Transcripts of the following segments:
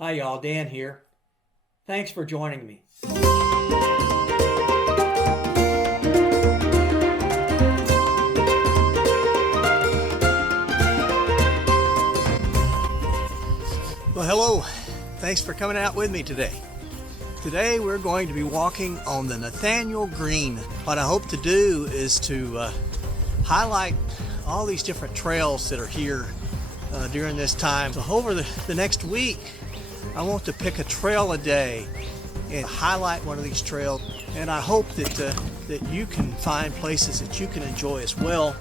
Hi y'all, Dan here. Thanks for joining me. Well, hello. Thanks for coming out with me today. Today we're going to be walking on the Nathaniel Greene. What I hope to do is to highlight all these different trails that are here during this time. So over the next week, I want to pick a trail a day and highlight one of these trails. And I hope that you can find places that you can enjoy as well.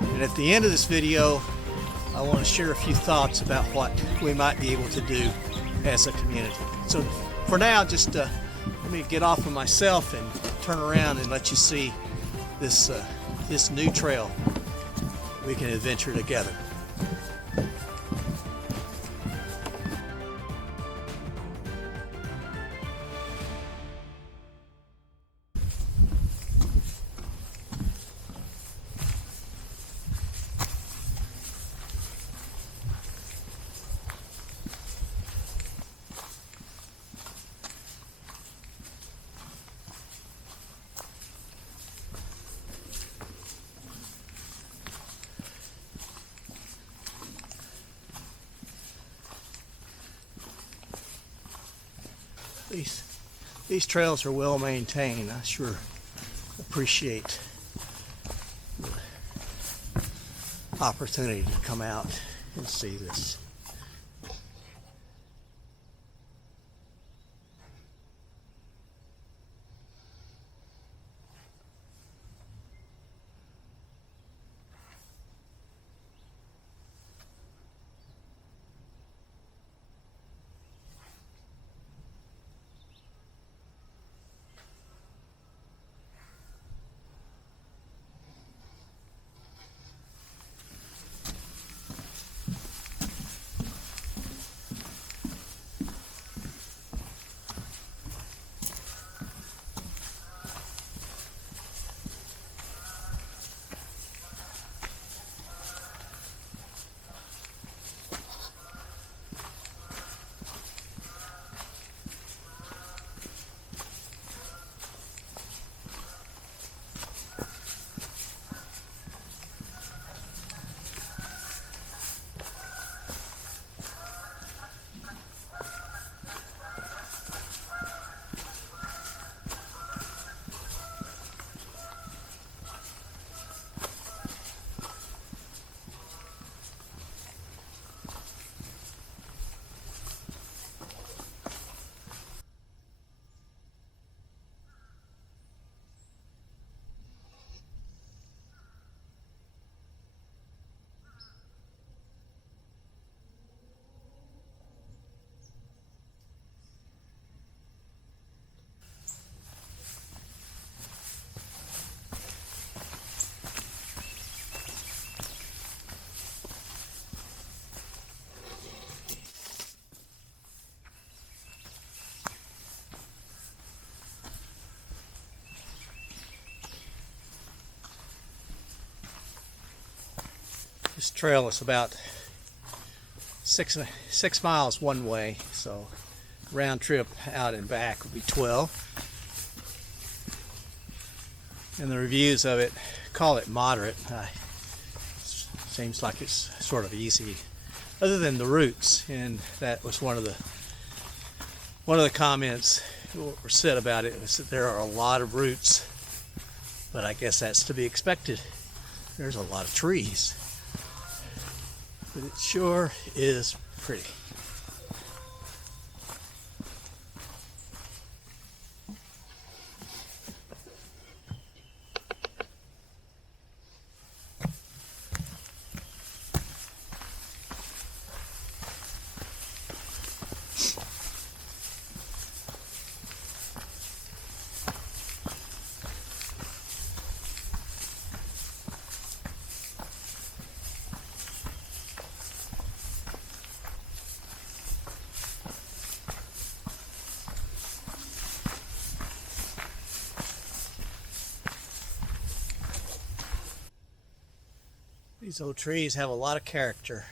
And at the end of this video, I want to share a few thoughts about what we might be able to do as a community. So for now, just let me get off of myself and turn around and let you see this new trail we can adventure together. These trails are well maintained. I sure appreciate the opportunity to come out and see this. This trail is about six miles one way, so round trip out and back will be 12. And the reviews of it call it moderate. Seems like it's sort of easy, other than the roots, and that was one of the comments that were said about it, was that there are a lot of roots, but I guess that's to be expected. There's a lot of trees. But it sure is pretty. These old trees have a lot of character.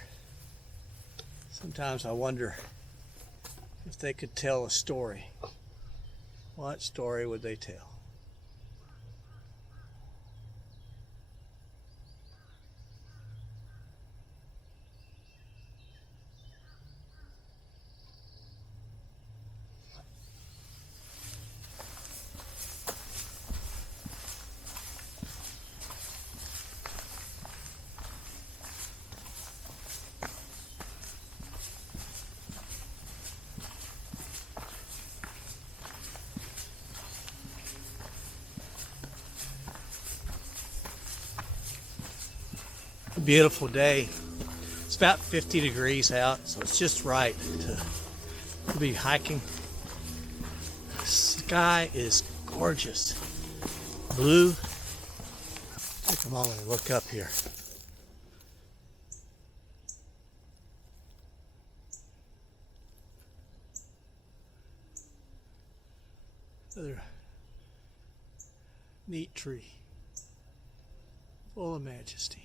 Sometimes I wonder if they could tell a story, what story would they tell? Beautiful day. It's about 50 degrees out, so it's just right to be hiking. The sky is gorgeous. Blue. Take a moment and look up here. Another neat tree, full of majesty.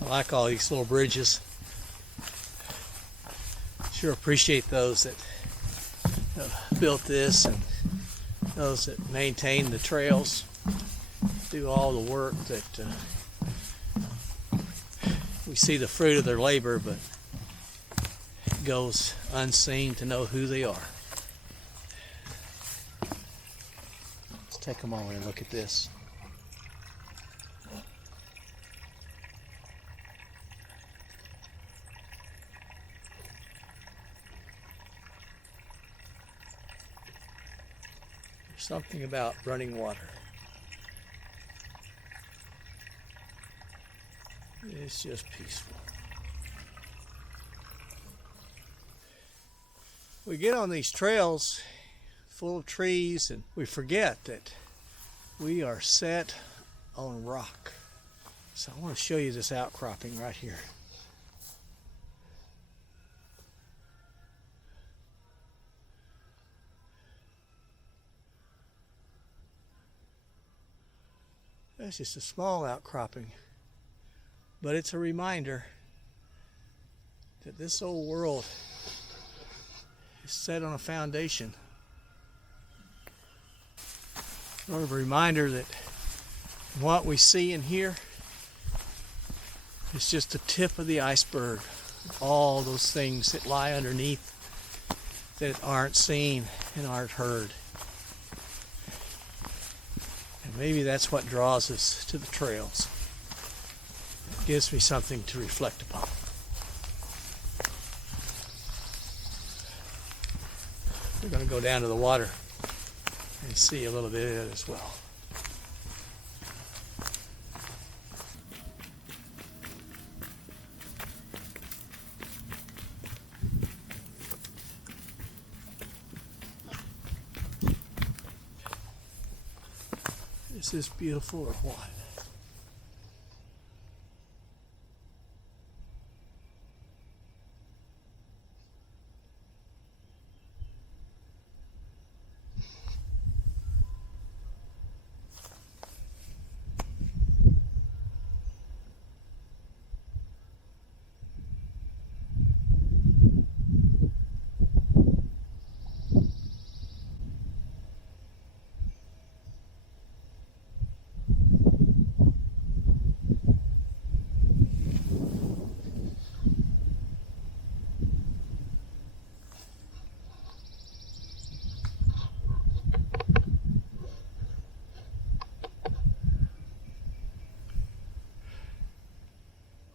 I like all these little bridges. Sure appreciate those that built this and those that maintain the trails, do all the work that we see the fruit of their labor, but it goes unseen to know who they are. Let's take a moment and look at this. Something about running water. It's just peaceful. We get on these trails full of trees and we forget that we are set on rock. So I want to show you this outcropping right here. That's just a small outcropping, but it's a reminder that this old world is set on a foundation. Sort of a reminder that what we see and hear is just the tip of the iceberg. All those things that lie underneath that aren't seen and aren't heard. Maybe that's what draws us to the trails. It gives me something to reflect upon. We're going to go down to the water and see a little bit of it as well. Is this beautiful or what?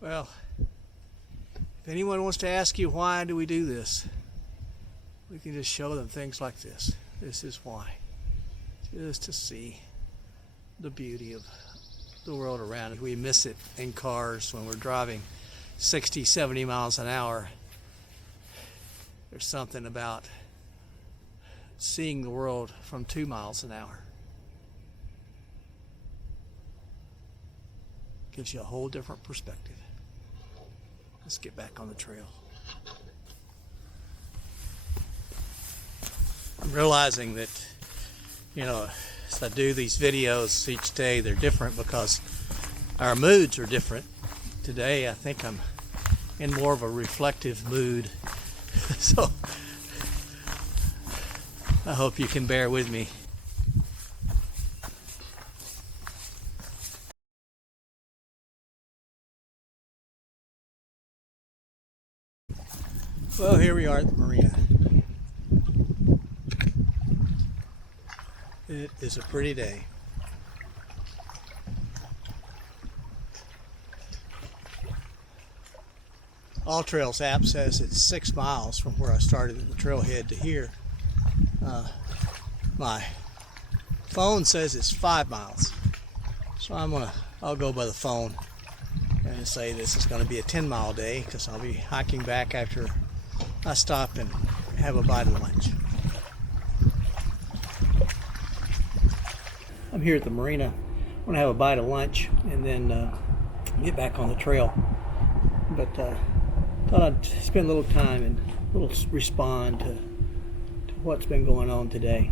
Well, if anyone wants to ask you why do we do this, we can just show them things like this. This is why. Just to see the beauty of the world around us. We miss it in cars when we're driving 60, 70 miles an hour. There's something about seeing the world from 2 miles an hour. Gives you a whole different perspective. Let's get back on the trail. I'm realizing that, you know, as I do these videos each day, they're different because our moods are different. Today, I think I'm in more of a reflective mood. So, I hope you can bear with me. Well, here we are at the marina. It is a pretty day. All Trails app says it's 6 miles from where I started at the trailhead to here. My phone says it's 5 miles. So I'll go by the phone and say this is going to be a 10-mile day because I'll be hiking back after I stop and have a bite of lunch. I'm here at the marina. I'm going to have a bite of lunch and then get back on the trail. But thought I'd spend a little time and respond to what's been going on today.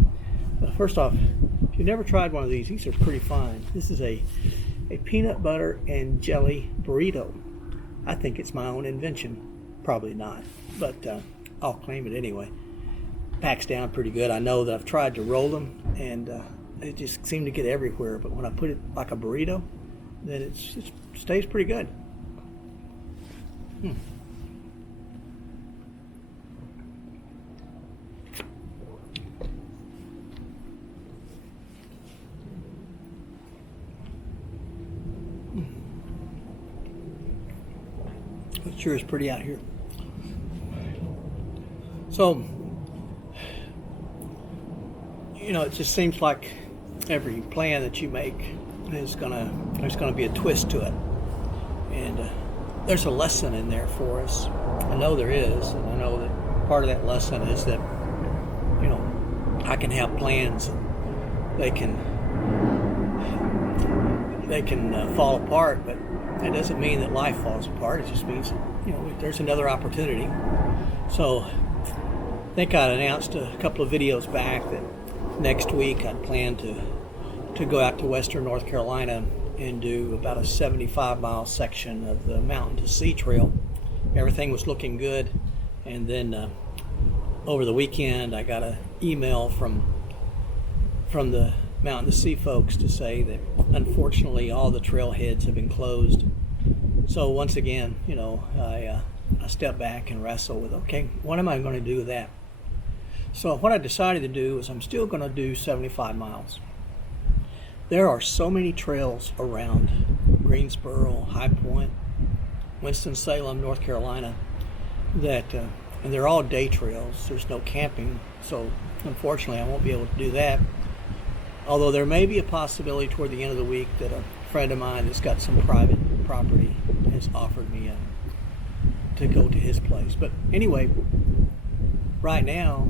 First off, if you've never tried one of these are pretty fine. This is a peanut butter and jelly burrito. I think it's my own invention. Probably not, but I'll claim it anyway. Packs down pretty good. I know that I've tried to roll them and it just seemed to get everywhere, but when I put it like a burrito, then it stays pretty good. It sure is pretty out here. So, you know, it just seems like every plan that you make there's gonna be a twist to it, and there's a lesson in there for us. I know there is, and I know that part of that lesson is that, you know, I can have plans. They can fall apart, but that doesn't mean that life falls apart. It just means, you know, there's another opportunity. So I think I announced a couple of videos back that next week I'd plan to go out to western North Carolina and do about a 75-mile section of the Mountain to Sea Trail. Everything was looking good, and then over the weekend I got an email from the Mountain to Sea folks to say that unfortunately all the trailheads have been closed. So once again, you know, I step back and wrestle with, okay, what am I going to do with that? So what I decided to do is I'm still going to do 75 miles. There are so many trails around Greensboro, High Point, Winston-Salem, North Carolina, that and they're all day trails. There's no camping, so unfortunately I won't be able to do that. Although there may be a possibility toward the end of the week that a friend of mine that's got some private property has offered me to go to his place. But anyway, right now,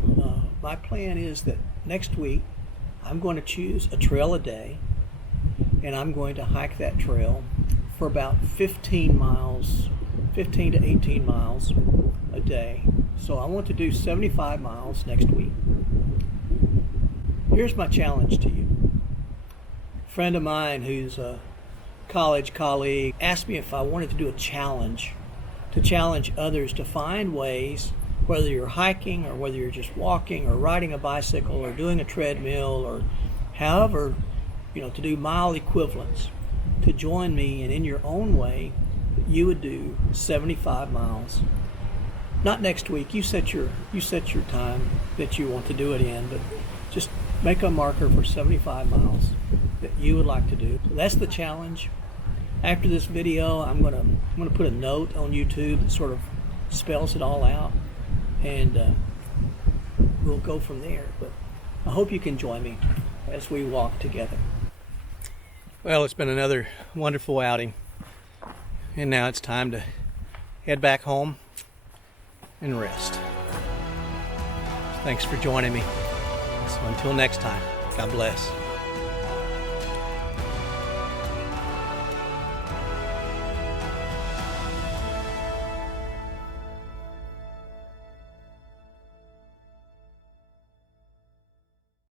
my plan is that next week I'm going to choose a trail a day, and I'm going to hike that trail for about 15 to 18 miles a day. So I want to do 75 miles next week. Here's my challenge to you. A friend of mine who's a college colleague asked me if I wanted to do a challenge, to challenge others to find ways, whether you're hiking or whether you're just walking or riding a bicycle or doing a treadmill or however, you know, to do mile equivalents, to join me and in your own way you would do 75 miles. Not next week. You set your time that you want to do it in, but just make a marker for 75 miles that you would like to do. So that's the challenge. After this video, I'm gonna put a note on YouTube that sort of spells it all out, and we'll go from there. But I hope you can join me as we walk together. Well, it's been another wonderful outing, and now it's time to head back home and rest. Thanks for joining me. So until next time, God bless.